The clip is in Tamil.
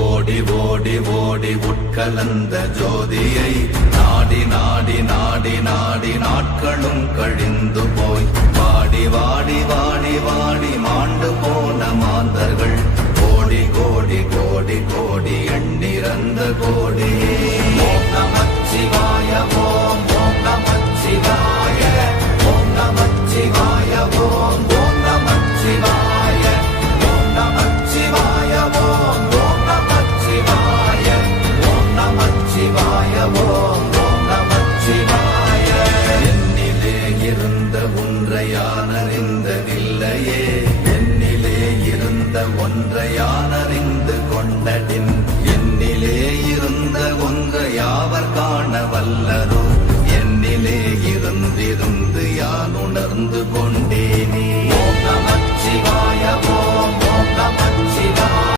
ஓடி ஓடி ஓடி உட்கலந்த ஜோதியை நாடி நாடி நாடி நாடி நாட்களும் கழிந்து போய் வாடி வாடி வாடி வாடி மாண்டு போன மாந்தர்கள் கோடி கோடி கோடி கோடி எண்ணிறந்த கோடி. ஓம் நமச்சிவாய ஓம் ஓம் நமச்சிவாய ஓம் நமச்சிவாய ஓம் ஓம் நமச்சிவாய ஓம் நமச்சிவாய ஓம் ஓம் நமச்சிவாய ஓம் நமச்சிவாய ஓம் ஓம் நமச்சிவாய. என்னிலே இருந்த ஒன்றை யான் அறிந்ததில்லையே, என்னிலே இருந்த ஒன்றை யான் அறிந்து கொண்டடின், என்னிலே இருந்த ஒன்றை யாவர் காண வல்லரோ, என்னிலே இருந்திருந்து யான் உணர்ந்து கொண்டேனே. ஓம் நமச்சிவாய